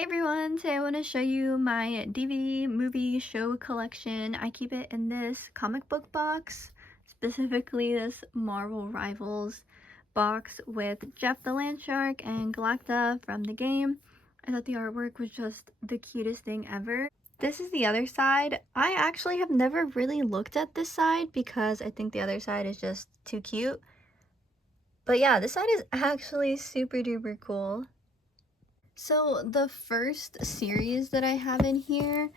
Hey everyone, today I want to show you my DVD movie show collection. I keep it in this comic book box, specifically this Marvel Rivals box with Jeff the Land Shark and Galacta from the game. I thought the artwork was just the cutest thing ever. This is the other side. I actually have never really looked at this side because I think the other side is just too cute. But yeah, this side is actually super duper cool. So the first series that I have in here,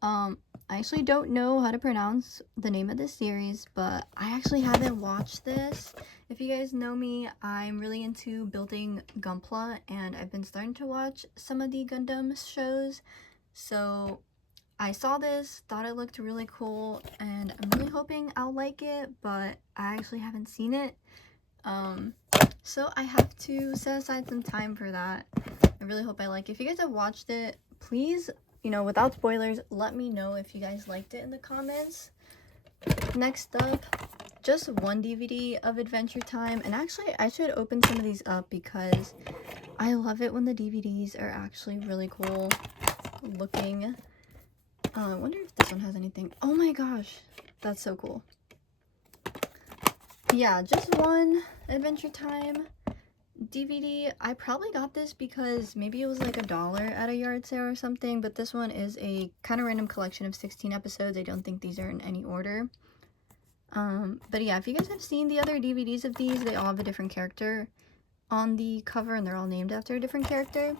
I actually don't know how to pronounce the name of this series, but I actually haven't watched this. If you guys know me, I'm really into building Gunpla, and I've been starting to watch some of the Gundam shows. So I saw this, thought it looked really cool, and I'm really hoping I'll like it, but I actually haven't seen it. So I have to set aside some time for that. I really hope I like it. If you guys have watched it, please, without spoilers, let me know if you guys liked it in the comments. Next up, just one DVD of Adventure Time. And actually, I should open some of these up because I love it when the DVDs are actually really cool looking. I wonder if this one has anything. Oh my gosh, that's so cool. Yeah, just one Adventure Time DVD. I probably got this because maybe it was like $1 at a yard sale or something, but this one is a kind of random collection of 16 episodes. I don't think these are in any order. But yeah, if you guys have seen the other DVDs of these, they all have a different character on the cover and they're all named after a different character.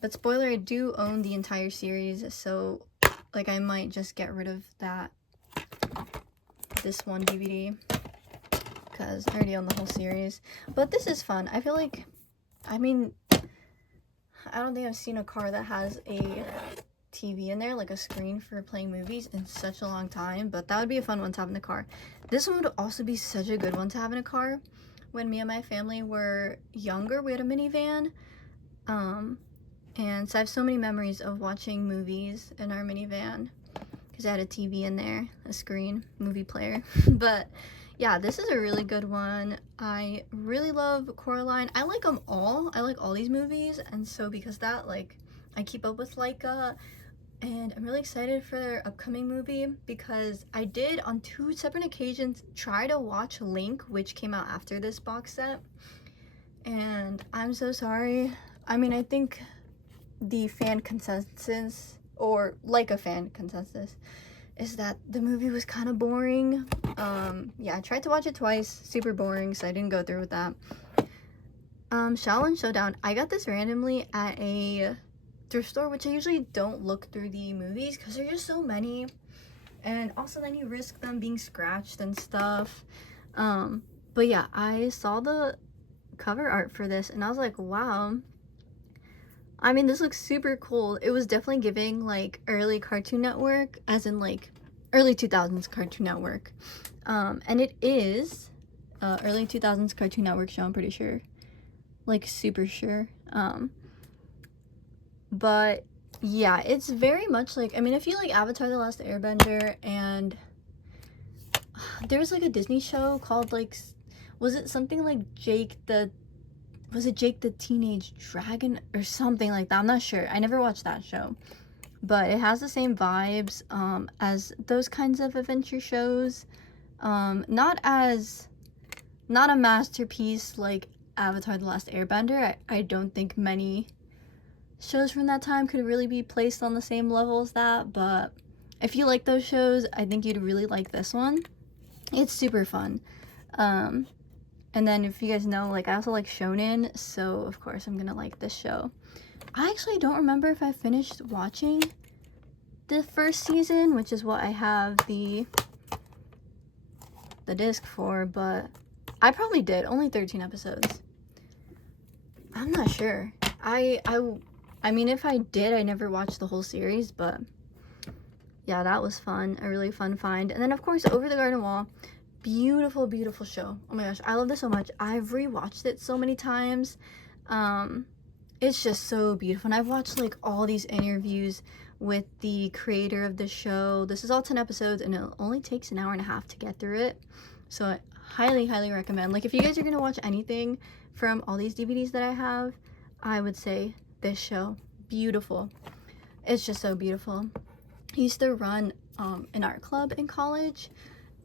But spoiler, I do own the entire series, so like I might just get rid of this one DVD because I already own the whole series. But this is fun. I feel like, I mean, I don't think I've seen a car that has a TV in there, like a screen for playing movies, in such a long time, but that would be a fun one to have in the car. This one would also be such a good one to have in a car. When me and my family were younger, we had a minivan, and so I have so many memories of watching movies in our minivan because I had a TV in there, a screen, movie player. But yeah, this is a really good one. I really love Coraline. I like them all. I like all these movies, and so because that, like, I keep up with Laika, and I'm really excited for their upcoming movie because I did on 2 separate occasions try to watch Link, which came out after this box set, and I'm so sorry. I mean, I think the fan consensus, or like a fan consensus, is that the movie was kind of boring. Yeah, I tried to watch it twice, super boring, so I didn't go through with that. Shaolin Showdown, I got this randomly at a thrift store, which I usually don't look through the movies because there's just so many, and also then you risk them being scratched and stuff. But yeah, I saw the cover art for this and I was like, wow, I mean, this looks super cool. It was definitely giving like early Cartoon Network, as in like early 2000s Cartoon Network. And it is early 2000s Cartoon Network show, I'm pretty sure. Like super sure. But yeah, it's very much like, I mean, if you like Avatar The Last Airbender, and there's like a Disney show called like, was it something like was it Jake the Teenage Dragon or something like that? I'm not sure. I never watched that show. But it has the same vibes as those kinds of adventure shows. Not a masterpiece like Avatar The Last Airbender. I don't think many shows from that time could really be placed on the same level as that, but if you like those shows, I think you'd really like this one. It's super fun. And then if you guys know, like, I also like shonen, so of course I'm gonna like this show. I actually don't remember if I finished watching the first season, which is what I have the disc for, but I probably did. Only 13 episodes. I'm not sure. I mean, if I did, I never watched the whole series, but yeah, that was fun. A really fun find. And then, of course, Over the Garden Wall. Beautiful, beautiful show. Oh my gosh, I love this so much. I've rewatched it so many times. It's just so beautiful. And I've watched like all these interviews with the creator of the show. This is all 10 episodes and it only takes an hour and a half to get through it. So I highly, highly recommend. Like, if you guys are gonna watch anything from all these DVDs that I have, I would say this show beautiful. It's just so beautiful. I used to run an art club in college,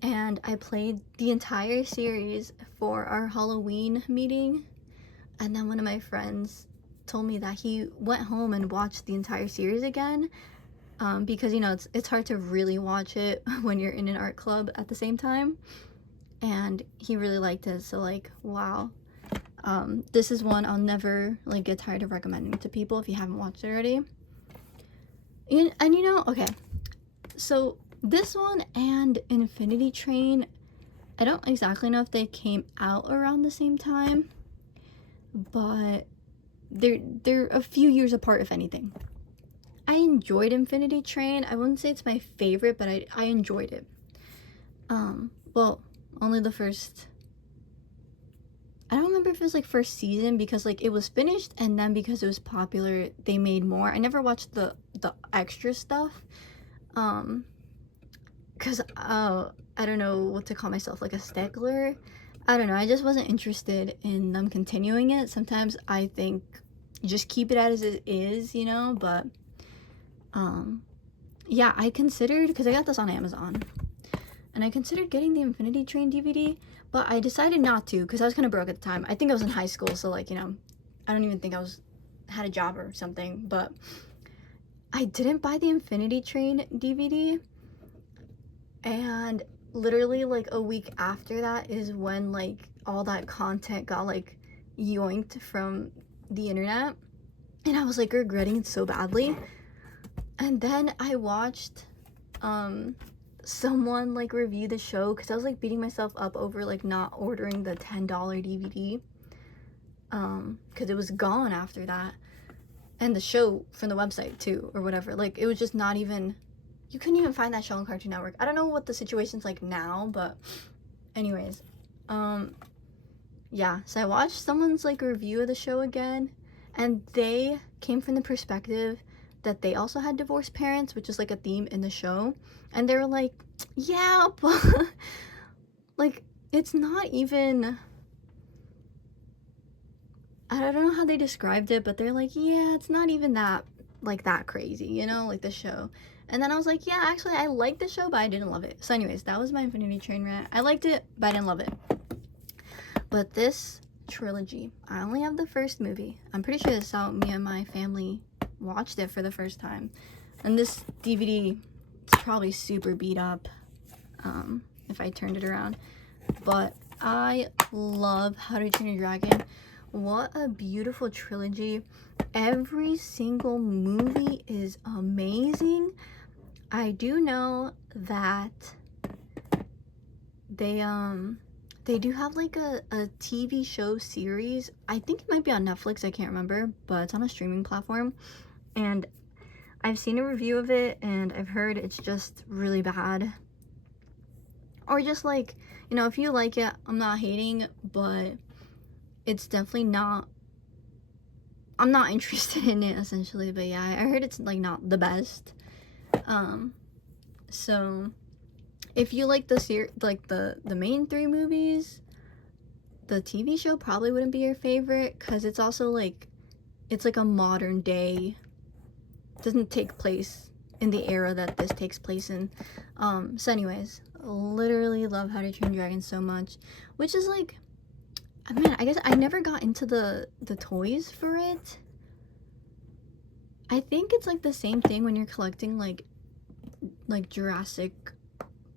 and I played the entire series for our Halloween meeting. And then one of my friends told me that he went home and watched the entire series again, because you know it's hard to really watch it when you're in an art club at the same time. And he really liked it, so like, wow. This is one I'll never like get tired of recommending to people if you haven't watched it already. And you know, okay, so this one and Infinity Train, I don't exactly know if they came out around the same time, but they're a few years apart, if anything. I enjoyed Infinity Train. I wouldn't say it's my favorite, but I enjoyed it. Well, only the first, I don't remember if it was like first season, because like it was finished, and then because it was popular they made more. I never watched the extra stuff, because I don't know what to call myself, like a stickler. I don't know, I just wasn't interested in them continuing it. Sometimes I think just keep it as it is, you know. But yeah, I considered, because I got this on Amazon, and I considered getting the Infinity Train DVD, but I decided not to because I was kind of broke at the time. I think I was in high school, so like, you know, I don't even think I had a job or something. But I didn't buy the Infinity Train DVD, and literally like a week after that is when like all that content got like yoinked from the internet, and I was like regretting it so badly. And then I watched someone like review the show, because I was like beating myself up over like not ordering the $10 DVD, because it was gone after that, and the show from the website too, or whatever. Like it was just not even, you couldn't even find that show on Cartoon Network. I don't know what the situation's like now, but anyways, yeah, so I watched someone's like review of the show again, and they came from the perspective that they also had divorced parents, which is like a theme in the show. And they were like, yeah, but like it's not even, I don't know how they described it, but they're like, yeah, it's not even that like that crazy, you know, like the show. And then I was like, yeah, actually I liked the show, but I didn't love it. So anyways, that was my Infinity Train rant. I liked it, but I didn't love it. But this trilogy, I only have the first movie. I'm pretty sure this is how me and my family watched it for the first time. And this DVD is probably super beat up if I turned it around. But I love How to Train Your Dragon. What a beautiful trilogy. Every single movie is amazing. I do know that they do have like a TV show series. I think it might be on Netflix, I can't remember, but it's on a streaming platform. And I've seen a review of it, and I've heard it's just really bad. Or just like, you know, if you like it, I'm not hating, but it's definitely not, I'm not interested in it essentially. But yeah, I heard it's like not the best. So if you like the main three movies, the TV show probably wouldn't be your favorite, because it's also like, it's like a modern day, doesn't take place in the era that this takes place in. So anyways, literally love How to Train Your Dragon so much, which is like, I mean, I guess I never got into the toys for it. I think it's like the same thing when you're collecting like Jurassic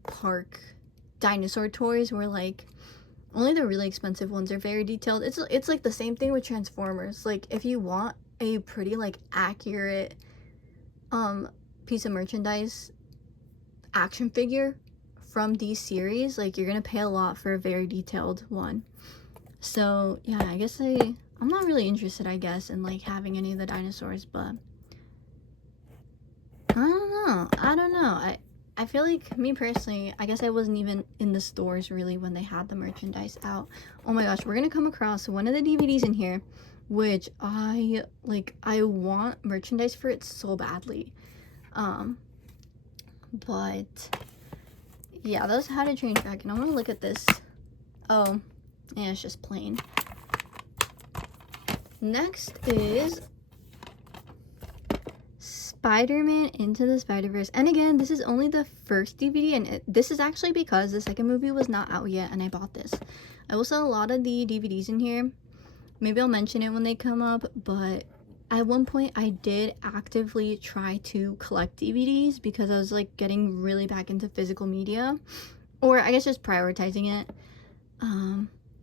Park dinosaur toys, where like only the really expensive ones are very detailed. It's like the same thing with Transformers. Like if you want a pretty like accurate piece of merchandise action figure from these series, like you're gonna pay a lot for a very detailed one. So yeah, I guess I'm not really interested, I guess, in like having any of the dinosaurs, but I don't know. I feel like, me personally, I guess I wasn't even in the stores really when they had the merchandise out. Oh my gosh, we're gonna come across one of the DVDs in here, which I want merchandise for it so badly. But yeah, that was How to Train Your Dragon. I want to look at this. Oh, yeah, it's just plain. Next is Spider-Man Into the Spider-Verse. And again, this is only the first DVD, and this is actually because the second movie was not out yet, and I bought this. I will sell a lot of the DVDs in here. Maybe I'll mention it when they come up, but at one point I did actively try to collect DVDs because I was like getting really back into physical media, or I guess just prioritizing it.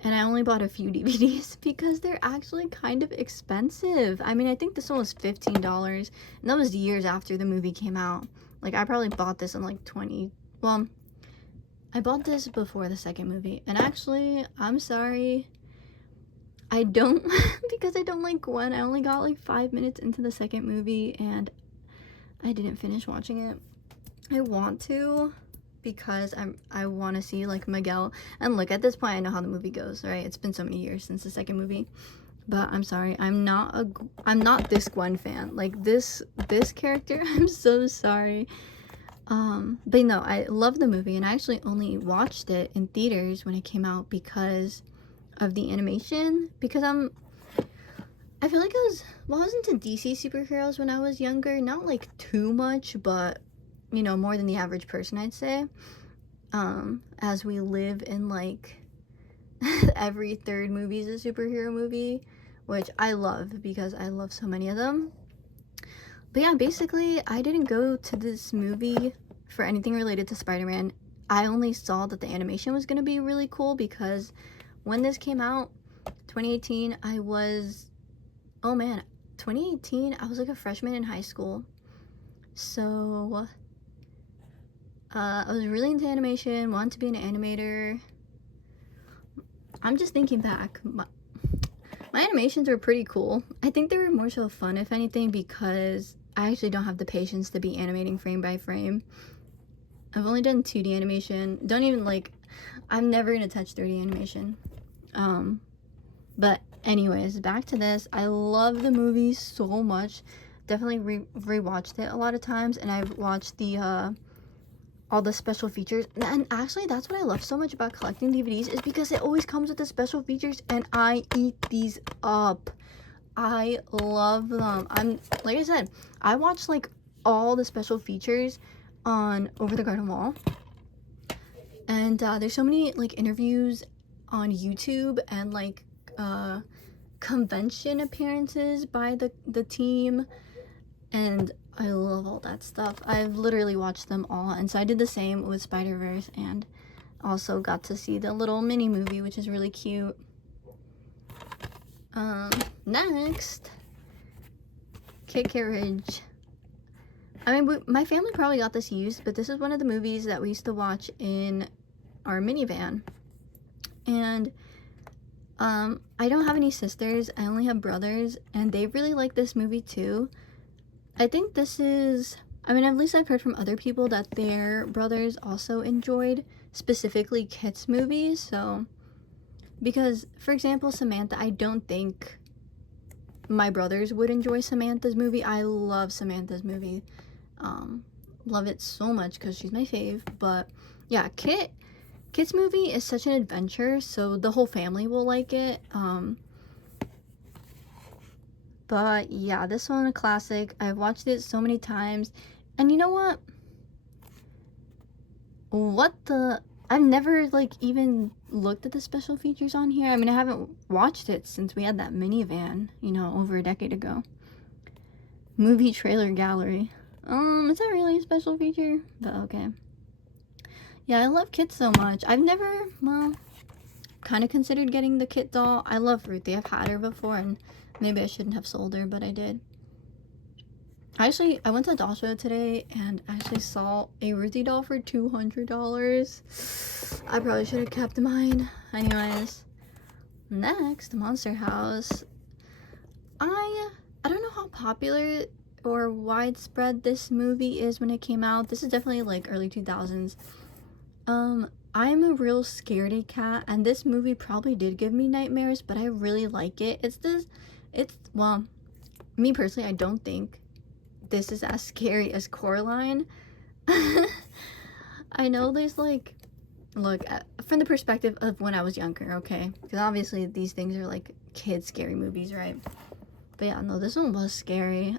And I only bought a few DVDs because they're actually kind of expensive. I mean, I think this one was $15, and that was years after the movie came out. Like, I probably bought this in like well, I bought this before the second movie. And actually, I'm sorry, I don't, because I don't like Gwen. I only got like 5 minutes into the second movie, and I didn't finish watching it. I want to, because I want to see like Miguel. And look, at this point I know how the movie goes, right? It's been so many years since the second movie, but I'm sorry, I'm not this Gwen fan. Like this character, I'm so sorry. But no, I love the movie, and I actually only watched it in theaters when it came out because of the animation. Because I feel like I was into DC superheroes when I was younger, not like too much, but you know, more than the average person, I'd say. As we live in like every third movie is a superhero movie, which I love because I love so many of them. But yeah, basically I didn't go to this movie for anything related to Spider-Man. I only saw that the animation was gonna be really cool because when this came out, 2018, I was 2018, I was like a freshman in high school. So I was really into animation, wanted to be an animator. I'm just thinking back. My animations were pretty cool. I think they were more so fun, if anything, because I actually don't have the patience to be animating frame by frame. I've only done 2D animation. I'm never gonna touch 3D animation. But anyways, back to this. I love the movie so much. Definitely rewatched it a lot of times, and I've watched the all the special features. And actually, that's what I love so much about collecting DVDs, is because it always comes with the special features, and I eat these up. I love them. Like I said, I watched like all the special features on Over the Garden Wall, and there's so many like interviews on YouTube and like convention appearances by the team, and I love all that stuff. I've literally watched them all, and so I did the same with Spider-Verse, and also got to see the little mini movie, which is really cute. Next, Kid Carriage. I mean, my family probably got this used, but this is one of the movies that we used to watch in our minivan. And I don't have any sisters, I only have brothers, and they really like this movie too. I think this is, I mean, at least I've heard from other people that their brothers also enjoyed specifically Kit's movies. So, because, for example, Samantha, I don't think my brothers would enjoy Samantha's movie. I love Samantha's movie. Love it so much because she's my fave. But yeah, Kit's movie is such an adventure, so the whole family will like it. But yeah, this one, a classic. I've watched it so many times. And you know what? I've never like even looked at the special features on here. I mean, I haven't watched it since we had that minivan, you know, over a decade ago. Movie trailer gallery. Is that really a special feature? But okay. Yeah, I love Kit so much. I've never, well, kind of considered getting the Kit doll. I love Ruthie. I've had her before, and maybe I shouldn't have sold her, but I did. I went to a doll show today and actually saw a Ruthie doll for $200. I probably should have kept mine. Anyways, next, Monster House. I don't know how popular or widespread this movie is when it came out. This is definitely like early 2000s. I'm a real scaredy cat, and this movie probably did give me nightmares, but I really like it. Well, me personally, I don't think this is as scary as Coraline. I know there's like, look, from the perspective of when I was younger, okay? Because obviously these things are like kid scary movies, right? But yeah, no, this one was scary.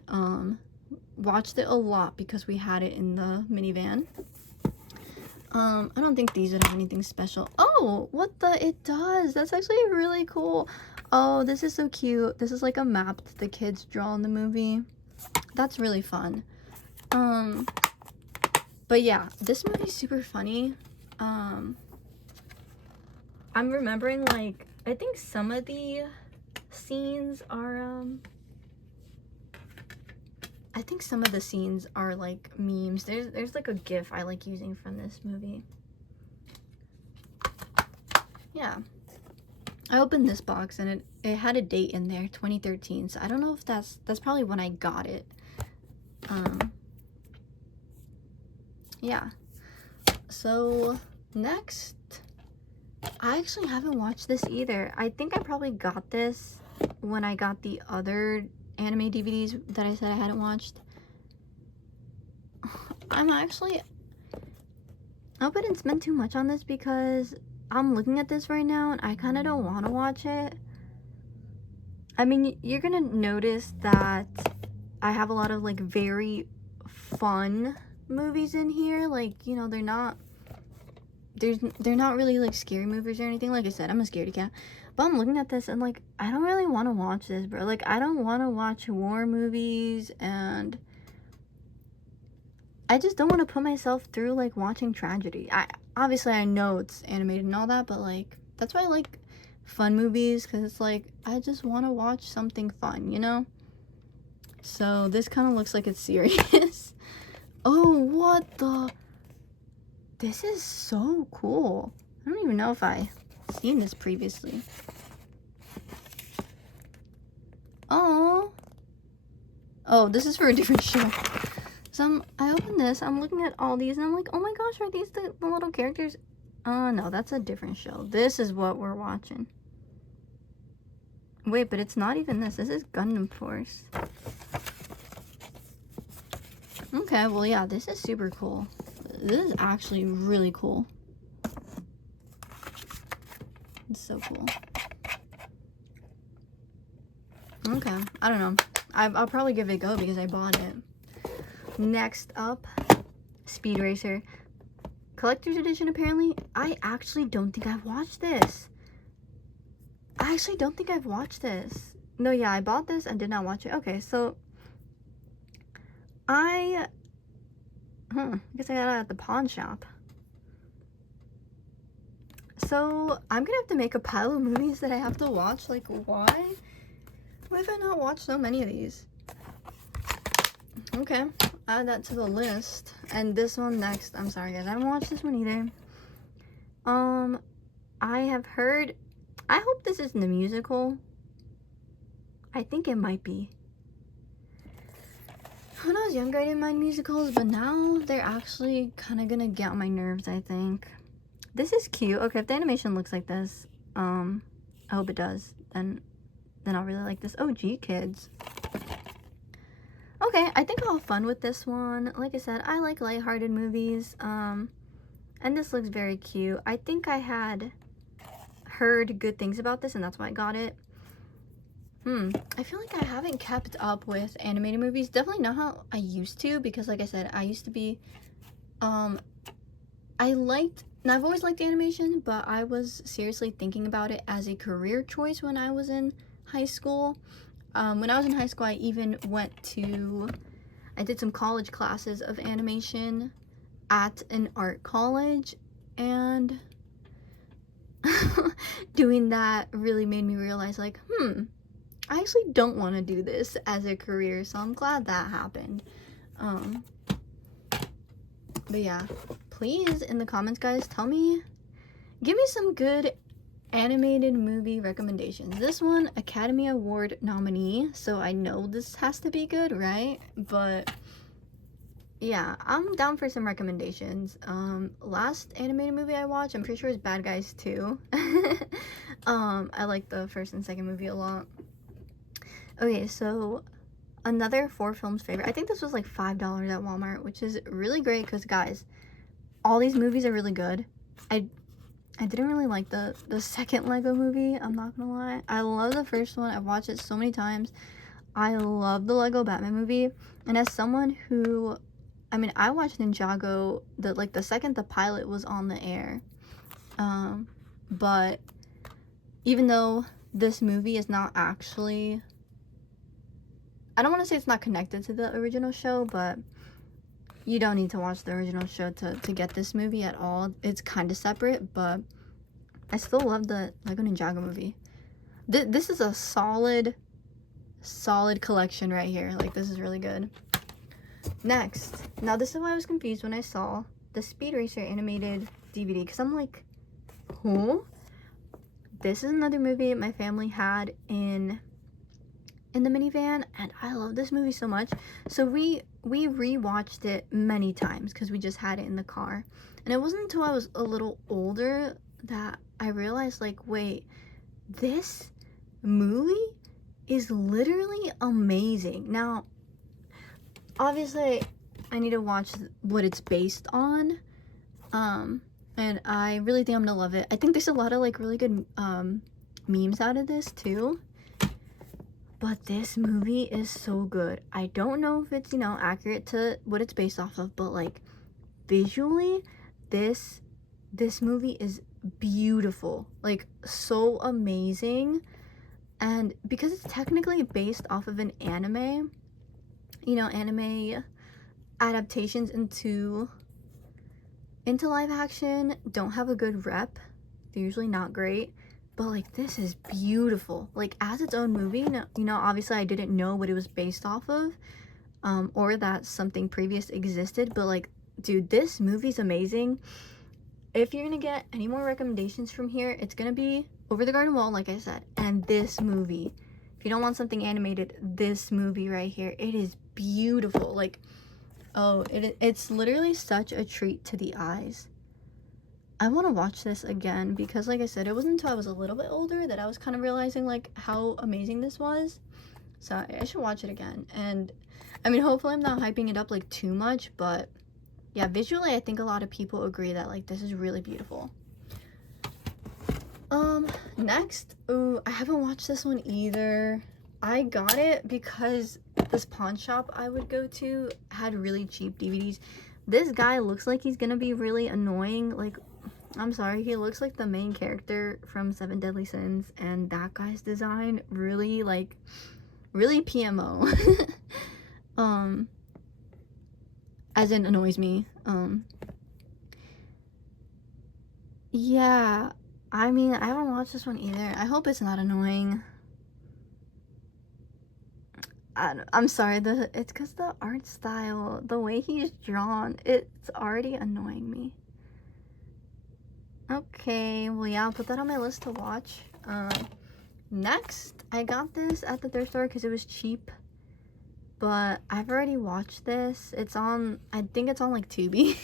watched it a lot because we had it in the minivan. I don't think these would have anything special. Oh, what the? It does. That's actually really cool. Oh, this is so cute. This is like a map that the kids draw in the movie. That's really fun. But yeah, this movie's super funny. I'm remembering, like, I think some of the scenes are, I think some of the scenes are like memes. There's like a GIF I like using from this movie. Yeah. I opened this box and it had a date in there, 2013. So I don't know if that's probably when I got it. Yeah. So next, I actually haven't watched this either. I think I probably got this when I got the other anime DVDs that I said I hadn't watched. I hope I didn't spend too much on this because I'm looking at this right now and I kind of don't want to watch it. I mean, you're gonna notice that I have a lot of like very fun movies in here. Like, you know, they're not really like scary movies or anything. Like I said, I'm a scaredy cat. But I'm looking at this and like, I don't really want to watch this, bro. Like, I don't want to watch war movies, and I just don't want to put myself through like watching tragedy. Obviously I know it's animated and all that, but like, that's why I like fun movies, because it's like, I just want to watch something fun, you know? So this kind of looks like it's serious. Oh, what the? This is so cool. I don't even know if I've seen this previously. Oh, this is for a different show. So I opened this, I'm looking at all these, and I'm like, oh my gosh, are these the little characters? No, that's a different show. This is what we're watching. Wait, but it's not even this. This is Gundam Force. Okay, well, yeah, this is super cool. This is actually really cool. It's so cool. Okay, I don't know. I'll probably give it a go because I bought it. Next up, Speed Racer. Collector's Edition, apparently. I actually don't think I've watched this. No, yeah, I bought this and did not watch it. Okay, so I guess I got it at the pawn shop. So I'm gonna have to make a pile of movies that I have to watch. Like, why? Why have I not watched so many of these? Okay, add that to the list. And this one next. I'm sorry, guys, I haven't watched this one either. I have heard. I hope this isn't a musical. I think it might be. When I was younger, I didn't mind musicals, but now they're actually kind of gonna get on my nerves, I think. This is cute. Okay, if the animation looks like this, I hope it does. Then I'll really like this. Oh, GKIDS. Okay, I think I'll have fun with this one. Like I said, I like lighthearted movies. And this looks very cute. I think I had heard good things about this, and that's why I got it. I feel like I haven't kept up with animated movies. Definitely not how I used to, because like I said, I used to be, I've always liked animation, but I was seriously thinking about it as a career choice when I was in high school. When I was in high school, I did some college classes of animation at an art college, and doing that really made me realize, like, I actually don't want to do this as a career, so I'm glad that happened. But yeah, please, in the comments, guys, give me some good animated movie recommendations. This one, Academy Award nominee, so I know this has to be good, right? But yeah, I'm down for some recommendations. Last animated movie I watched, I'm pretty sure it's Bad Guys 2. I like the first and second movie a lot. Okay, so another 4Films favorite. I think this was like $5 at Walmart, which is really great because, guys, all these movies are really good. I didn't really like the second Lego movie, I'm not gonna lie. I love the first one. I've watched it so many times. I love the Lego Batman movie, and as someone who, I mean, I watched Ninjago the second the pilot was on the air. But even though this movie is not actually, I don't want to say it's not connected to the original show, but you don't need to watch the original show to get this movie at all. It's kind of separate, but I still love the Lego Ninjago movie. This is a solid collection right here. Like, this is really good. Next, now this is why I was confused when I saw the Speed Racer animated DVD, because I'm like, who? This is another movie my family had in the minivan, and I love this movie so much. So we rewatched it many times because we just had it in the car. And it wasn't until I was a little older that I realized, like, wait, this movie is literally amazing. Now, obviously, I need to watch what it's based on. And I really think I'm gonna love it. I think there's a lot of, like, really good memes out of this too. But this movie is so good. I don't know if it's, you know, accurate to what it's based off of, but, like, visually, this movie is beautiful. Like, so amazing. And because it's technically based off of an anime, you know, anime adaptations into live action don't have a good rep. They're usually not great. But, like, this is beautiful. Like, as its own movie, you know, obviously I didn't know what it was based off of, or that something previous existed. But, like, dude, this movie's amazing. If you're gonna get any more recommendations from here, it's gonna be Over the Garden Wall, like I said, and this movie. If you don't want something animated, this movie right here, it is beautiful. Like, oh, it's literally such a treat to the eyes. I want to watch this again because, like I said, it wasn't until I was a little bit older that I was kind of realizing, like, how amazing this was. So I should watch it again. And I mean, hopefully I'm not hyping it up, like, too much, but yeah, visually I think a lot of people agree that, like, this is really beautiful. Next, ooh, I haven't watched this one either. I got it because this pawn shop I would go to had really cheap DVDs. This guy looks like he's gonna be really annoying. Like, I'm sorry, he looks like the main character from Seven Deadly Sins, and that guy's design really, like, really PMO. As in annoys me. Yeah, I mean, I haven't watched this one either. I hope it's not annoying. I'm sorry, it's because the art style, the way he's drawn, it's already annoying me. Okay, well, yeah, I'll put that on my list to watch. Next, I got this at the thrift store because it was cheap, but I've already watched this. It's on, I think it's on, like, Tubi.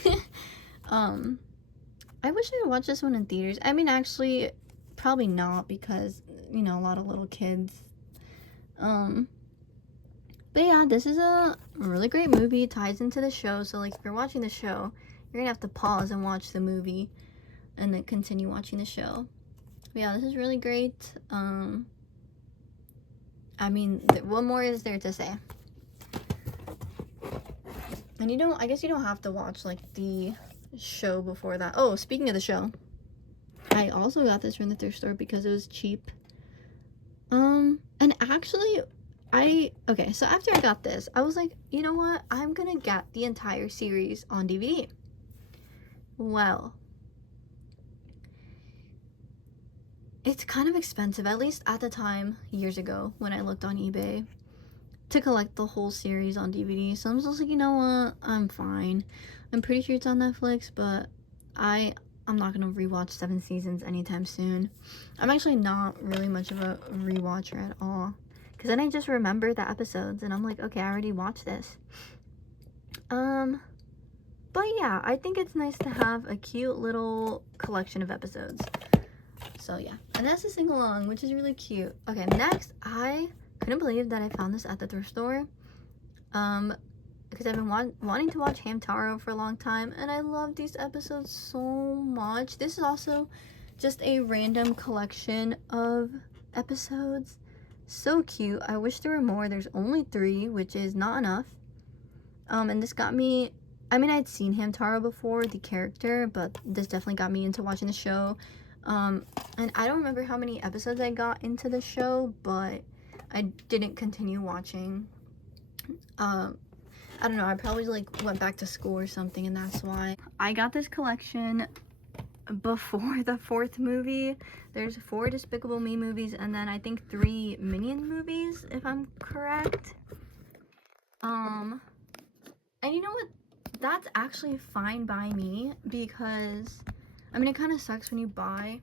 I wish I had watched this one in theaters. I mean, actually, probably not because, you know, a lot of little kids. But yeah, this is a really great movie. It ties into the show, so, like, if you're watching the show, you're gonna have to pause and watch the movie and then continue watching the show. But yeah, this is really great. I mean, what more is there to say? And I guess you don't have to watch, like, the show before that. Oh, speaking of the show, I also got this from the thrift store because it was cheap. And actually, okay, so after I got this, I was like, you know what? I'm gonna get the entire series on DVD. Well, it's kind of expensive, at least at the time, years ago, when I looked on eBay, to collect the whole series on DVD. So I'm just like, you know what? I'm fine. I'm pretty sure it's on Netflix, but I'm not gonna rewatch 7 seasons anytime soon. I'm actually not really much of a rewatcher at all, because then I just remember the episodes and I'm like, okay, I already watched this. But yeah, I think it's nice to have a cute little collection of episodes. So yeah, and that's a sing-along, which is really cute. Okay, next, I couldn't believe that I found this at the thrift store. Because I've been wanting to watch Hamtaro for a long time, and I love these episodes so much. This is also just a random collection of episodes. So cute. I wish there were more. There's only 3, which is not enough. And this got me, I mean, I'd seen Hamtaro before, the character, but this definitely got me into watching the show. And I don't remember how many episodes I got into the show, but I didn't continue watching. I don't know, I probably like went back to school or something, and that's why. I got this collection before the 4th movie. There's 4 Despicable Me movies, and then I think 3 Minion movies, if I'm correct. And you know what? That's actually fine by me, because, I mean, it kind of sucks when you buy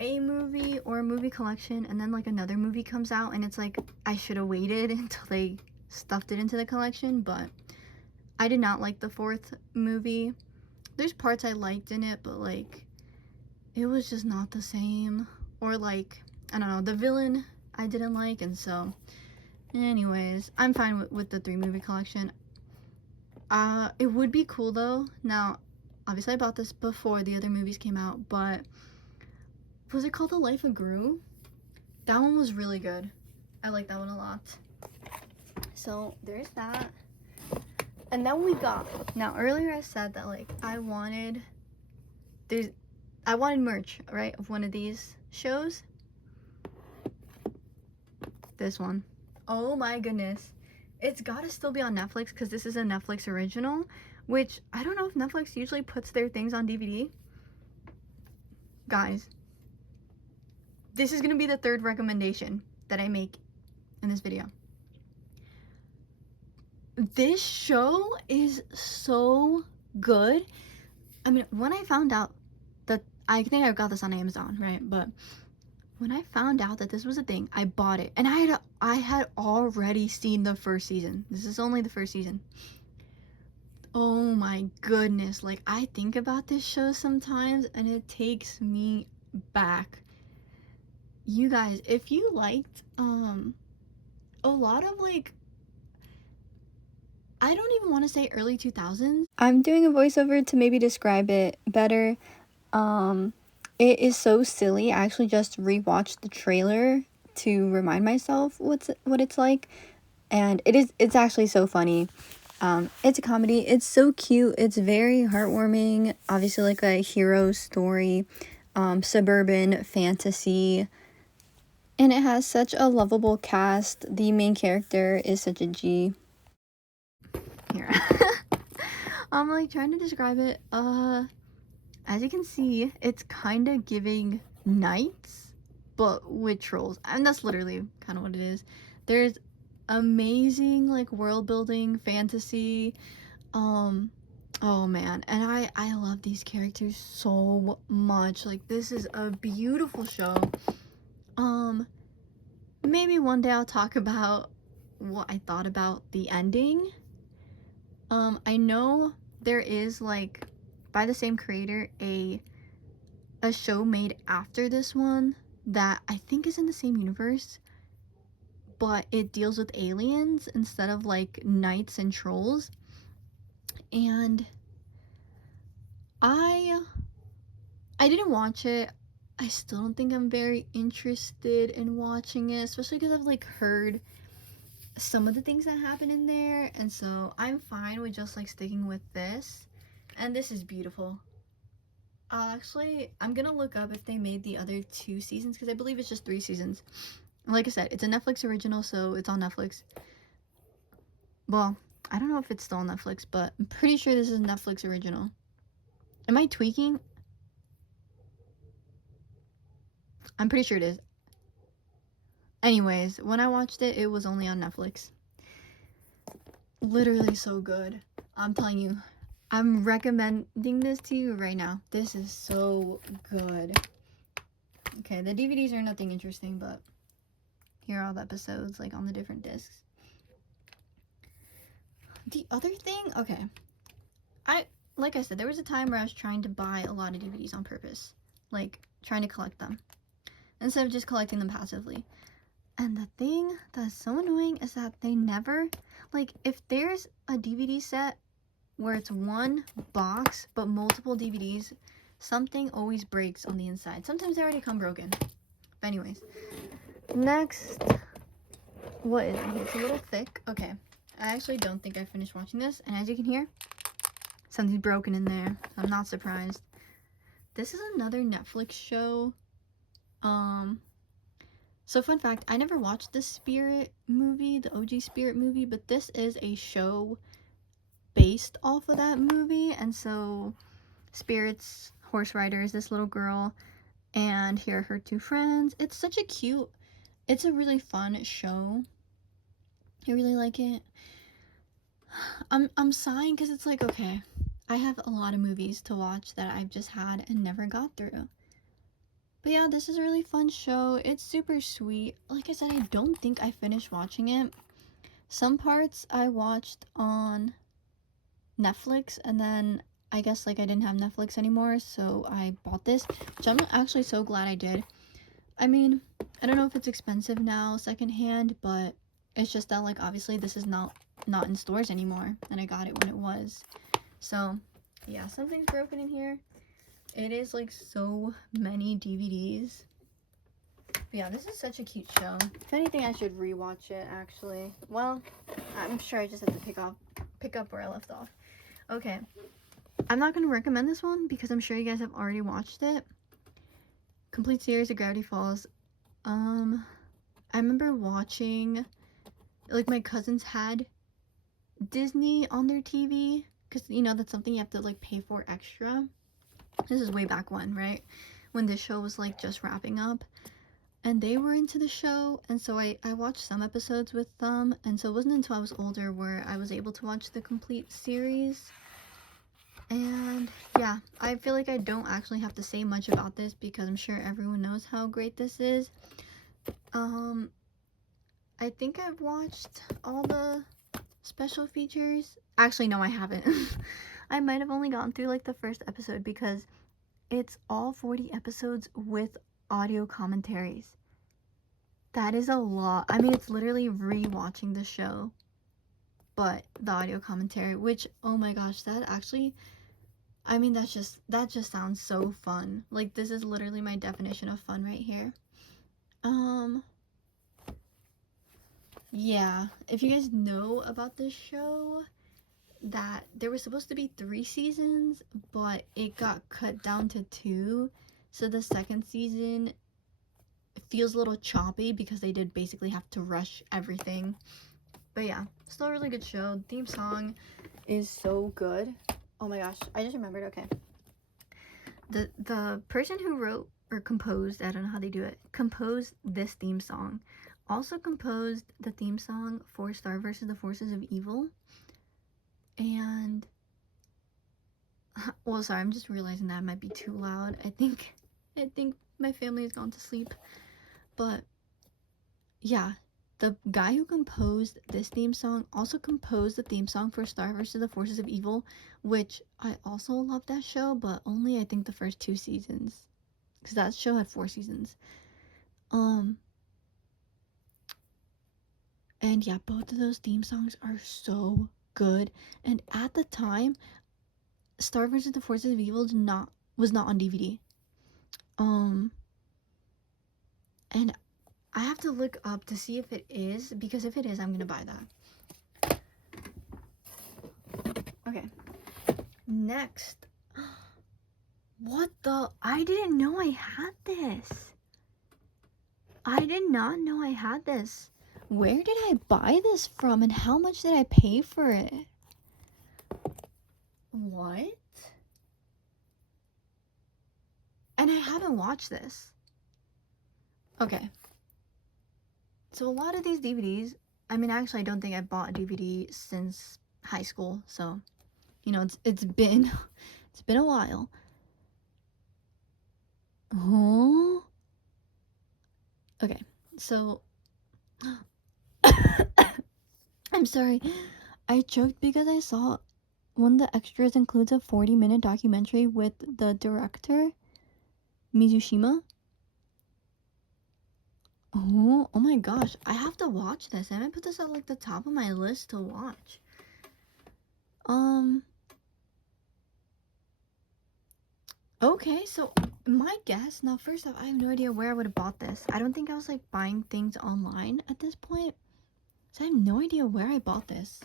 a movie or a movie collection and then like another movie comes out and it's like, I should have waited until they stuffed it into the collection. But I did not like the 4th movie. There's parts I liked in it, but like, it was just not the same. Or like, I don't know, the villain I didn't like, and so anyways, I'm fine with the 3 movie collection. It would be cool though. Now, obviously I bought this before the other movies came out, but was it called The Life of Gru? That one was really good. I like that one a lot. So there's that. And then we got, now earlier I said that like I wanted merch, right, of one of these shows. This one. Oh my goodness. It's gotta still be on Netflix because this is a Netflix original, which I don't know if Netflix usually puts their things on DVD. Guys, this is gonna be the 3rd recommendation that I make in this video. This show is so good. I mean, when I found out that, I think I got this on Amazon, right? But when I found out that this was a thing, I bought it. And I had already seen the 1st season. This is only the 1st season. Oh my goodness. Like, I think about this show sometimes and it takes me back. You guys, if you liked a lot of like, I don't even want to say early 2000s. I'm doing a voiceover to maybe describe it better. It is so silly. I actually just rewatched the trailer to remind myself what it's like, and it's actually so funny. It's a comedy. It's so cute. It's very heartwarming. Obviously like a hero story, suburban fantasy. And it has such a lovable cast. The main character is such a G. Here. I'm like trying to describe it. As you can see, it's kind of giving Knights, but with trolls. And that's literally kind of what it is. There's amazing like world building, fantasy. Oh man, and I love these characters so much. Like, this is a beautiful show. Maybe one day I'll talk about what I thought about the ending. I know there is like, by the same creator, a show made after this one that I think is in the same universe, but it deals with aliens instead of like knights and trolls. And I didn't watch it. I still don't think I'm very interested in watching it, especially because I've like heard some of the things that happen in there, and so I'm fine with just like sticking with this. And this is beautiful. Actually, I'm gonna look up if they made the other 2 seasons, because I believe it's just 3 seasons. Like I said, it's a Netflix original, so it's on Netflix. Well, I don't know if it's still on Netflix, but I'm pretty sure this is a Netflix original. Am I tweaking? I'm pretty sure it is. Anyways, when I watched it, it was only on Netflix. Literally so good. I'm telling you. I'm recommending this to you right now. This is so good. Okay, the DVDs are nothing interesting, but here are all the episodes, like, on the different discs. The other thing, okay. Like I said, there was a time where I was trying to buy a lot of DVDs on purpose. Like, trying to collect them. Instead of just collecting them passively. And the thing that's so annoying is that they never, like, if there's a DVD set where it's one box but multiple DVDs, something always breaks on the inside. Sometimes they already come broken. But anyways, Next, what is it? It's a little thick. Okay, I actually don't think I finished watching this, and as you can hear, something's broken in there. I'm not surprised. This is another Netflix show. So fun fact, I never watched the Spirit movie, the OG Spirit movie, but this is a show based off of that movie. And so Spirit's horse rider is this little girl, and here are her two friends. It's such a cute, it's a really fun show. I really like it. I'm sighing because it's like, okay, I have a lot of movies to watch that I've just had and never got through. But yeah, this is a really fun show. It's super sweet. Like I said, I don't think I finished watching it. Some parts I watched on Netflix, and then I guess like I didn't have Netflix anymore, so I bought this, which I'm actually so glad I did. I mean, I don't know if it's expensive now secondhand, but it's just that like obviously this is not in stores anymore, and I got it when it was. So yeah, something's broken in here. It is like so many DVDs. But yeah, this is such a cute show. If anything, I should rewatch it actually. Well, I'm sure I just have to pick up where I left off. Okay, I'm not gonna recommend this one because I'm sure you guys have already watched it. Complete series of Gravity Falls. I remember watching, like my cousins had Disney on their TV, because you know that's something you have to like pay for extra. This is way back when, right? When this show was like just wrapping up. And they were into the show, and so I watched some episodes with them, and so it wasn't until I was older where I was able to watch the complete series. And yeah, I feel like I don't actually have to say much about this because I'm sure everyone knows how great this is. I think I've watched all the special features. Actually, no, I haven't. I might have only gotten through like the first episode because it's all 40 episodes with audio commentaries. That is a lot. I mean, it's literally re-watching the show, but the audio commentary, which, oh my gosh, that actually, I mean, that just sounds so fun. Like, this is literally my definition of fun right here. Yeah, if you guys know about this show, that there was supposed to be 3 seasons, but it got cut down to 2, so the second season feels a little choppy because they did basically have to rush everything. But yeah, still a really good show. Theme song is so good. Oh my gosh, I just remembered. Okay, the person who wrote or composed, I don't know how they do it, composed this theme song, also composed the theme song for Star vs. the Forces of Evil. And well, sorry, I'm just realizing that might be too loud. I think my family has gone to sleep. But yeah, the guy who composed this theme song also composed the theme song for Star vs. the Forces of Evil, which I also love that show, but only I think the first 2 seasons, because that show had 4 seasons. And yeah, both of those theme songs are so good. And at the time, Star vs. the Forces of Evil was not on DVD. And I have to look up to see if it is, because if it is, I'm gonna buy that. Okay. Next. What the? I didn't know I had this. I did not know I had this. Where did I buy this from and how much did I pay for it? What? And I haven't watched this. Okay. So a lot of these DVDs, I mean, actually I don't think I bought a DVD since high school, so you know, it's been a while. Oh. Okay. So I'm sorry. I choked because I saw one of the extras includes a 40-minute documentary with the director Mizushima. Oh my gosh, I have to watch this. I might put this at like the top of my list to watch. Okay, so My guess, now first off, I have no idea where I would have bought this. I don't think I was like buying things online at this point. So I have no idea where I bought this.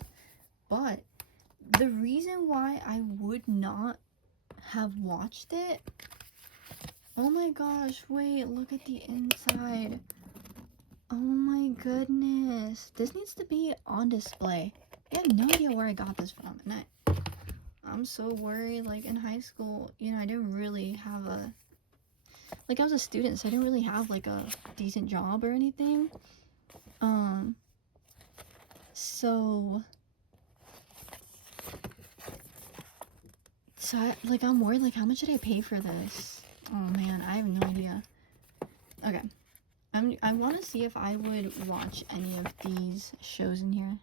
But the reason why I would not have watched it, oh my gosh, wait, look at the inside. Oh my goodness, this needs to be on display. I have no idea where I got this from, and I'm so worried. Like in high school, you know, I didn't really have a, like I was a student, so I didn't really have like a decent job or anything. I'm worried, like, how much did I pay for this? Oh man, I have no idea. Okay, I want to see if I would watch any of these shows in here.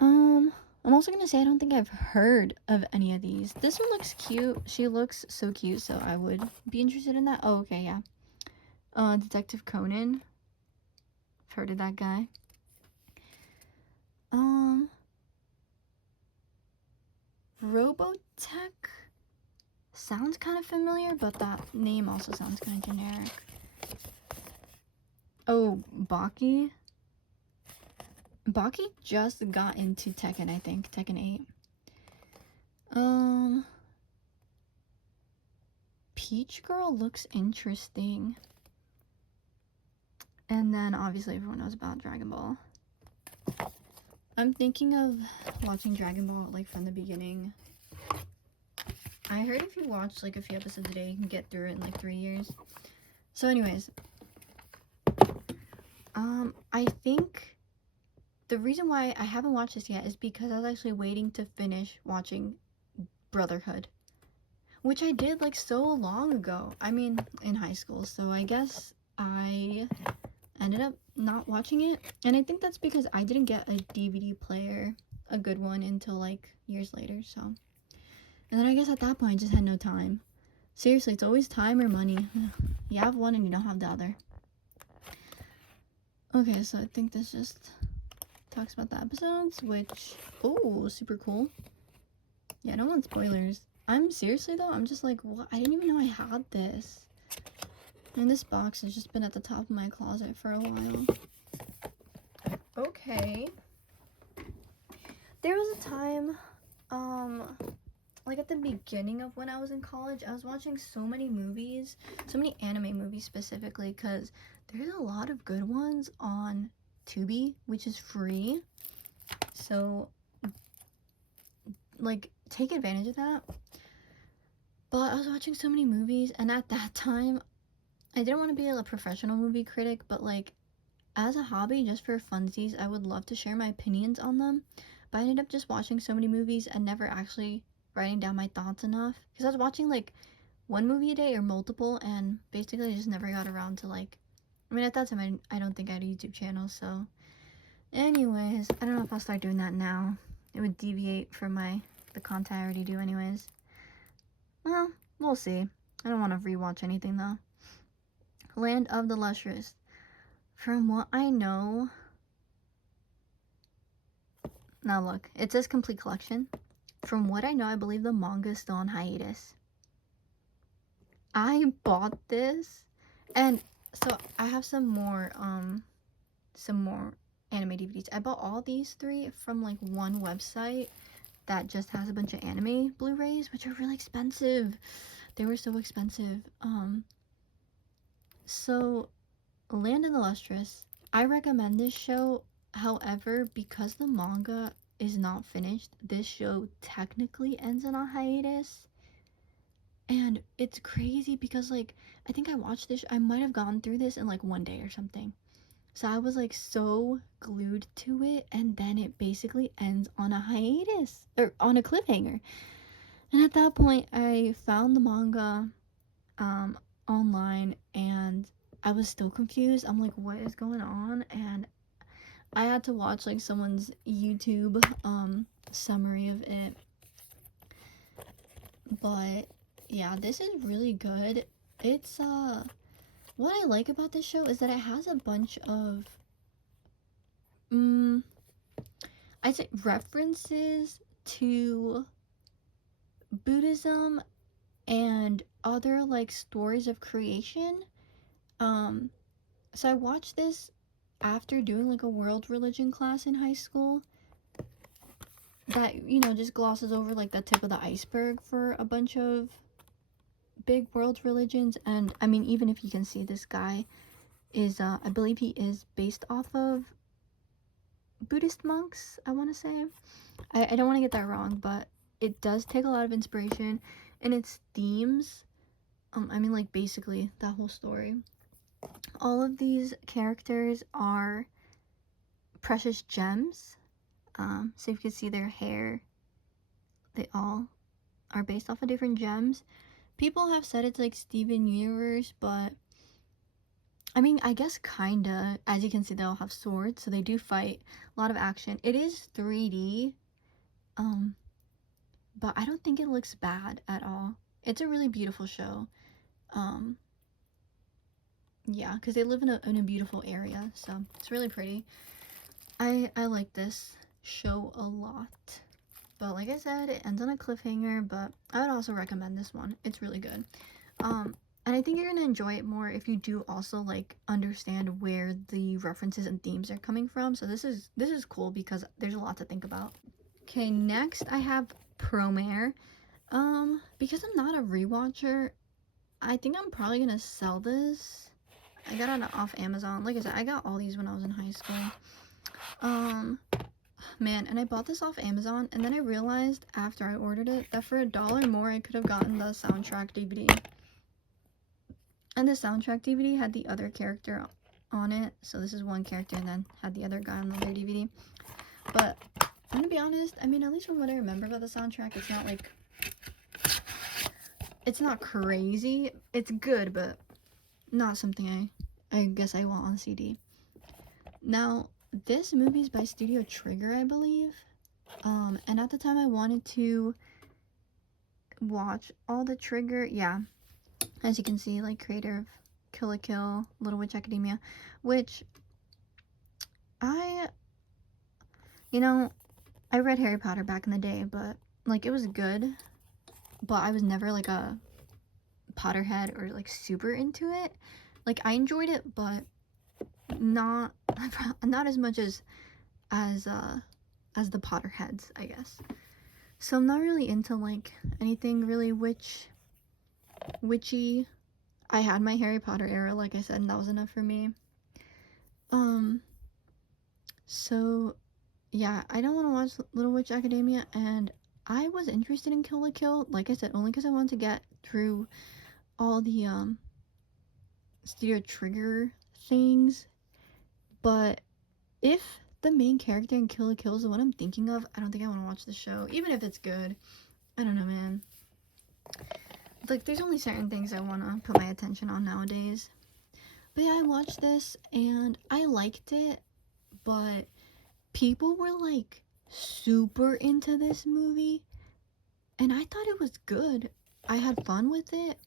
I'm also gonna say I don't think I've heard of any of these. This one looks cute. She looks so cute, so I would be interested in that. Oh, okay, yeah. Detective Conan. I've heard of that guy. Robotech sounds kind of familiar, but that name also sounds kind of generic. Oh, Baki. Baki just got into Tekken, I think. Tekken 8. Peach Girl looks interesting. And then obviously everyone knows about Dragon Ball. I'm thinking of watching Dragon Ball like from the beginning. I heard if you watch like a few episodes a day, you can get through it in like 3 years. So anyways, I think the reason why I haven't watched this yet is because I was actually waiting to finish watching Brotherhood, which I did like so long ago. I mean, in high school. So I guess I ended up not watching it, and I think that's because I didn't get a DVD player, a good one, until like years later. So, and then I guess at that point I just had no time. Seriously, it's always time or money. You have one and you don't have the other. Okay, so I think this just talks about the episodes, which, oh, super cool. Yeah, I don't want spoilers. I'm seriously though, I'm just like, what? I didn't even know I had this. And this box has just been at the top of my closet for a while. Okay. There was a time, like at the beginning of when I was in college, I was watching so many movies, so many anime movies specifically, because there's a lot of good ones on Tubi, which is free. So, like, take advantage of that. But I was watching so many movies, and at that time, I didn't want to be a professional movie critic, but like, as a hobby, just for funsies, I would love to share my opinions on them. But I ended up just watching so many movies and never actually writing down my thoughts enough, because I was watching like one movie a day or multiple, and basically I just never got around to like, I mean, at that time I don't think I had a YouTube channel. So anyways, I don't know if I'll start doing that now. It would deviate from the content I already do anyways. Well, we'll see. I don't want to rewatch anything though. Land of the Lustrous. From what I know, now look, it says complete collection. From what I know, I believe the manga is still on hiatus. I bought this, and so I have some more anime DVDs. I bought all these 3 from like one website that just has a bunch of anime Blu-rays, which are really expensive. They were so expensive. So Land of the Lustrous, I recommend this show. However, because the manga is not finished, this show technically ends on a hiatus. And it's crazy because like, I think I watched this, I might have gone through this in like one day or something. So I was like so glued to it, and then it basically ends on a hiatus, or on a cliffhanger. And at that point, I found the manga online, and I was still confused. I'm like, what is going on? And I had to watch like someone's YouTube summary of it. But yeah, this is really good. It's what I like about this show is that it has a bunch of I'd say references to Buddhism and other like stories of creation. So I watched this after doing like a world religion class in high school that, you know, just glosses over like the tip of the iceberg for a bunch of big world religions. And I mean, even if you can see, this guy is I believe he is based off of Buddhist monks, I want to say. I don't want to get that wrong, but it does take a lot of inspiration in its themes. I mean, like, basically that whole story. All of these characters are precious gems. So you can see their hair, they all are based off of different gems. People have said it's like Steven Universe, but I mean, I guess kinda. As you can see, they all have swords, so they do fight. A lot of action. It is 3D, um, but I don't think it looks bad at all. It's a really beautiful show. Um, yeah, because they live in a beautiful area, so it's really pretty. I like this show a lot. But like I said, it ends on a cliffhanger, but I would also recommend this one. It's really good. And I think you're gonna enjoy it more if you do also like understand where the references and themes are coming from. So this is cool because there's a lot to think about. Okay, next I have Promare. Because I'm not a rewatcher, I think I'm probably gonna sell this. I got it off Amazon. Like I said, I got all these when I was in high school. Man, and I bought this off Amazon, and then I realized after I ordered it that for $1 more I could have gotten the soundtrack DVD. And the soundtrack DVD had the other character on it. So this is one character and then had the other guy on the other DVD. But I'm gonna be honest, I mean, at least from what I remember about the soundtrack, it's not like, it's not crazy. It's good, but not something I guess I want on CD. Now, this movie is by Studio Trigger, I believe. And at the time I wanted to watch all the Trigger, yeah. As you can see, like, creator of Kill la Kill, Little Witch Academia, which you know, I read Harry Potter back in the day, but, like, it was good, but I was never, like, a Potterhead or, like, super into it. Like, I enjoyed it, but not as much as the Potterheads, I guess. So I'm not really into, like, anything really witchy. I had my Harry Potter era, like I said, and that was enough for me. So yeah, I don't want to watch Little Witch Academia, and I was interested in Kill la Kill, like I said, only because I wanted to get through all the Studio Trigger things. But if the main character in Kill la Kill is the one I'm thinking of, I don't think I want to watch the show, even if it's good. I don't know, man. Like, there's only certain things I want to put my attention on nowadays. But yeah, I watched this and I liked it, but people were like super into this movie and I thought it was good. I had fun with it,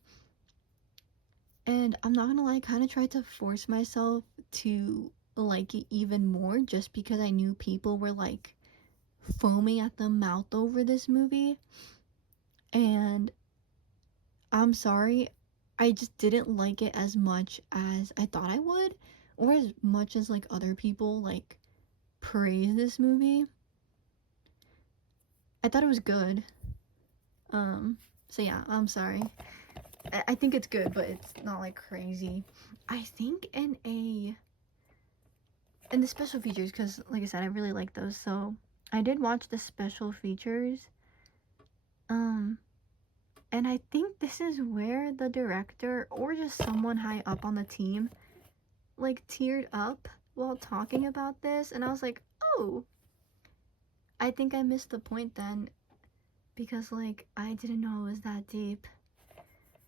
and I'm not gonna lie, I kind of tried to force myself to like it even more just because I knew people were like foaming at the mouth over this movie. And I'm sorry, I just didn't like it as much as I thought I would, or as much as like other people like praise this movie. I thought it was good. So yeah, I'm sorry. I think it's good, but it's not like crazy. I think in the special features, because like I said, I really like those, so I did watch the special features. And I think this is where the director or just someone high up on the team like teared up while talking about this, and I was like, oh, I think I missed the point then, because like I didn't know it was that deep.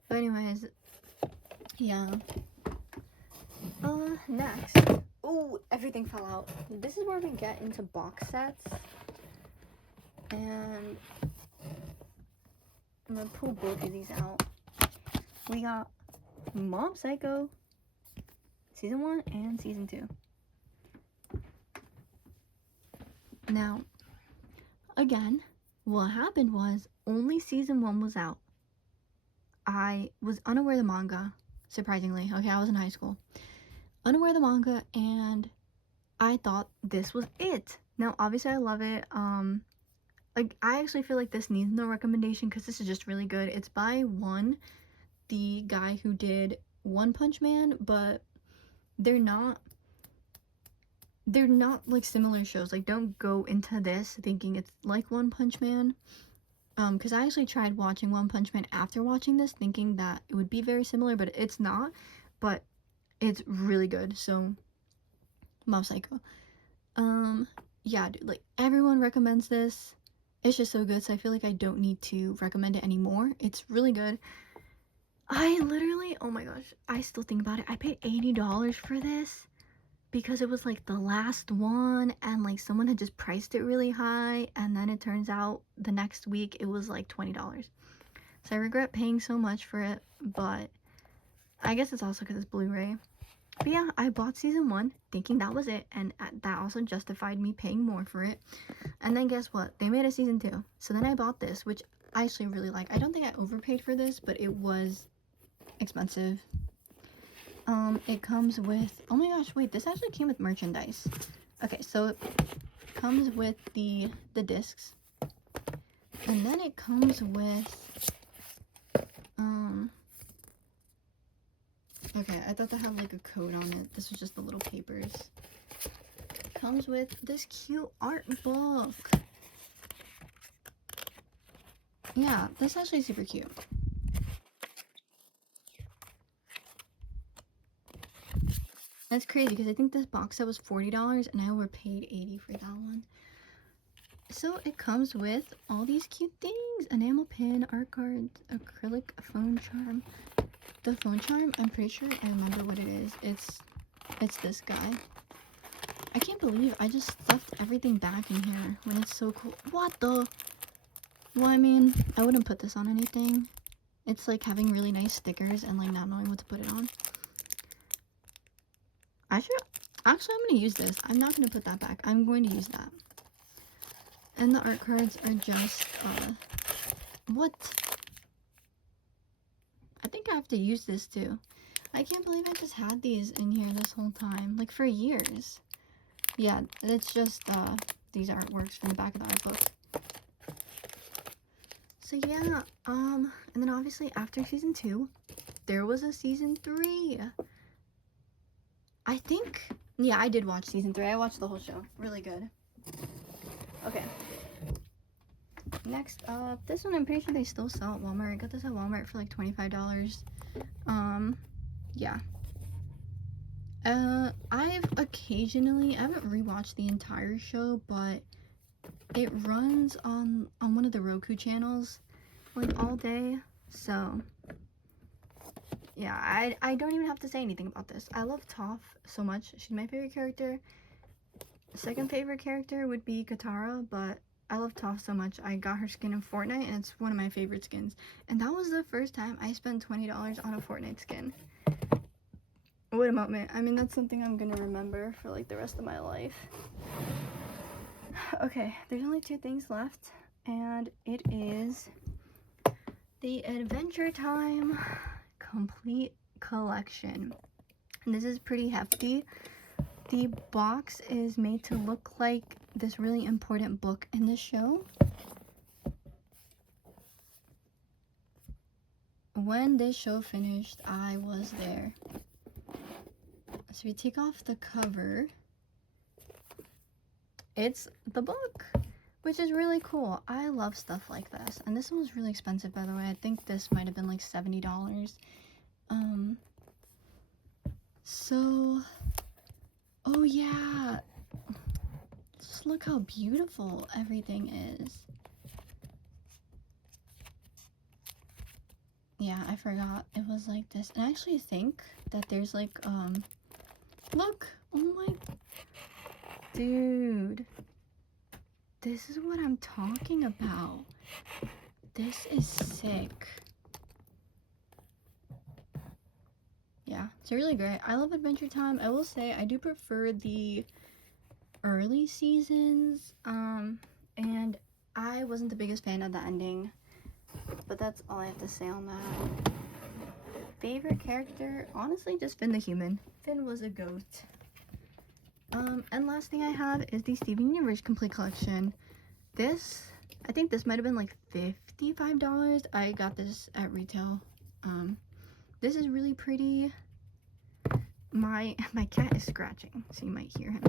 But anyways, yeah. Next. Oh, everything fell out. This is where we get into box sets. And I'm gonna pull both of these out. We got Mob Psycho Season 1 and Season 2. Now, again, what happened was only Season 1 was out. I was unaware of the manga, surprisingly. Okay, I was in high school. Unaware of the manga, and I thought this was it. Now, obviously, I love it. Like, I actually feel like this needs no recommendation because this is just really good. It's by the guy who did One Punch Man, but they're not like similar shows. Like, don't go into this thinking it's like One Punch Man. Because I actually tried watching One Punch Man after watching this, thinking that it would be very similar, but it's not. But it's really good. So, Mob Psycho. Yeah, dude, like, everyone recommends this. It's just so good, so I feel like I don't need to recommend it anymore. It's really good. I literally, oh my gosh, I still think about it. I paid $80 for this because it was like the last one, and like someone had just priced it really high, and then it turns out the next week it was like $20. So I regret paying so much for it, but I guess it's also because it's Blu-ray. But yeah, I bought season 1 thinking that was it, and that also justified me paying more for it. And then guess what? They made a season 2. So then I bought this, which I actually really like. I don't think I overpaid for this, but it was expensive. It comes with, oh my gosh, wait, this actually came with merchandise. Okay, so it comes with the discs. And then it comes with, okay, I thought that had like a code on it. This was just the little papers. It comes with this cute art book. Yeah, this is actually super cute. That's crazy because I think this box set was $40 and I overpaid $80 for that one. So it comes with all these cute things: enamel pin, art cards, acrylic phone charm. The phone charm, I'm pretty sure I remember what it is. It's this guy. I can't believe I just stuffed everything back in here when it's so cool. What the? Well, I mean, I wouldn't put this on anything. It's like having really nice stickers and like not knowing what to put it on. Actually, I'm gonna use this. I'm not gonna put that back. I'm going to use that. And the art cards are just, what? I think I have to use this too. I can't believe I just had these in here this whole time, like for years. Yeah, it's just, these artworks from the back of the art book. So yeah, and then obviously after season 2, there was a season 3. I think, yeah, I did watch season 3. I watched the whole show. Really good. Okay. Next up, this one I'm pretty sure they still sell at Walmart. I got this at Walmart for like $25. Yeah. I haven't rewatched the entire show, but it runs on one of the Roku channels like all day. So yeah, I don't even have to say anything about this. I love Toph so much. She's my favorite character. Second favorite character would be Katara, but I love Toph so much. I got her skin in Fortnite, and it's one of my favorite skins. And that was the first time I spent $20 on a Fortnite skin. What a moment. I mean, that's something I'm gonna remember for like the rest of my life. Okay, there's only 2 things left, and it is the Adventure Time Complete Collection. And this is pretty hefty. The box is made to look like this really important book in the show. When this show finished, I was there. So we take off the cover. It's the book, which is really cool. I love stuff like this. And this one was really expensive, by the way. I think this might have been like $70. So, oh yeah, just look how beautiful everything is. Yeah, I forgot it was like this. And I actually think that there's like, look, oh my, dude, this is what I'm talking about. This is sick. Yeah, it's really great. I love Adventure Time. I will say I do prefer the early seasons, and I wasn't the biggest fan of the ending, but that's all I have to say on that. Favorite character? Honestly, just Finn the Human. Finn was a goat. And last thing I have is the Steven Universe Complete Collection. This, I think this might have been like $55. I got this at retail. This is really pretty. My cat is scratching, so you might hear him.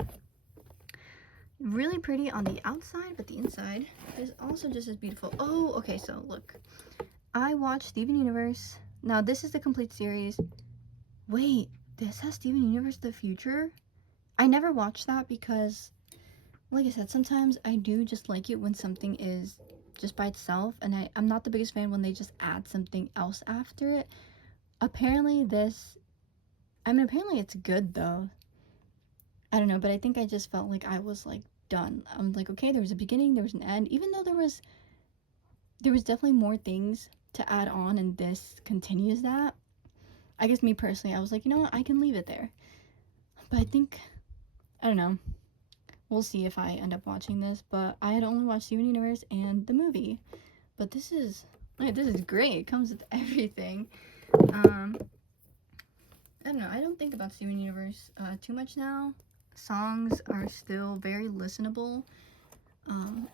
Really pretty on the outside, but the inside is also just as beautiful. Oh, okay, so look. I watched Steven Universe. Now, this is the complete series. Wait, this has Steven Universe The Future? I never watched that because, like I said, sometimes I do just like it when something is just by itself, and I'm not the biggest fan when they just add something else after it. Apparently apparently it's good though. I don't know, but I think I just felt like I was like done. I'm like, okay, there was a beginning, there was an end, even though there was definitely more things to add on, and this continues that. I guess me personally, I was like, you know what, I can leave it there. But I don't know. We'll see if I end up watching this, but I had only watched Steven Universe and the movie. But this is great. It comes with everything. I don't know. I don't think about Steven Universe too much now. Songs are still very listenable.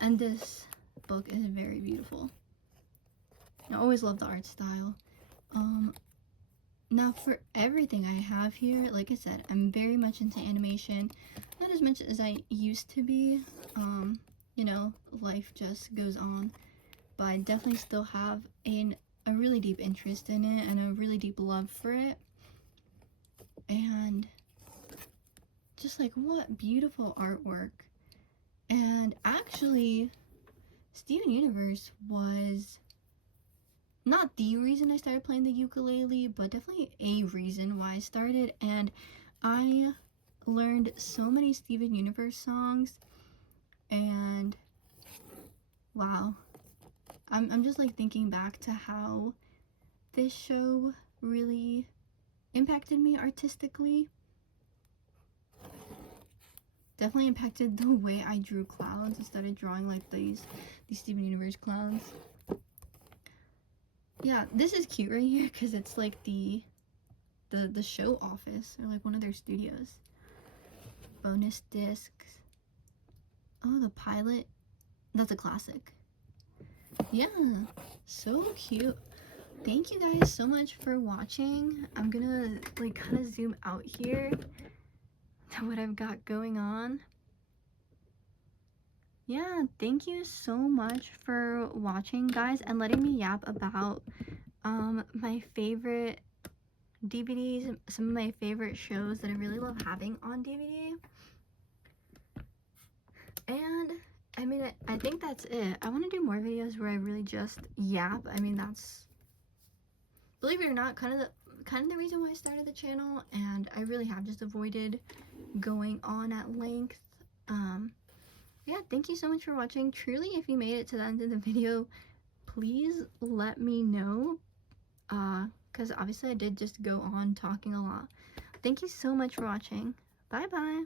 And this book is very beautiful. I always love the art style. Now for everything I have here, like I said, I'm very much into animation. Not as much as I used to be. You know, life just goes on. But I definitely still have a really deep interest in it and a really deep love for it. And just like, what beautiful artwork. And actually, Steven Universe was not the reason I started playing the ukulele, but definitely a reason why I started. And I learned so many Steven Universe songs, and wow, I'm just like thinking back to how this show really impacted me artistically. Definitely impacted the way I drew clouds. I started drawing like these Steven Universe clouds. Yeah, this is cute right here because it's like the show office, or like one of their studios. Bonus discs. Oh, the pilot. That's a classic. Yeah, so cute. Thank you guys so much for watching. I'm gonna like kind of zoom out here to what I've got going on. Yeah, thank you so much for watching, guys, and letting me yap about my favorite DVDs, some of my favorite shows that I really love having on DVD. And I mean, I think that's it. I want to do more videos where I really just yap. I mean, that's, believe it or not, kind of the reason why I started the channel, and I really have just avoided going on at length. Yeah, thank you so much for watching. Truly, if you made it to the end of the video, please let me know, because obviously I did just go on talking a lot. Thank you so much for watching. Bye bye.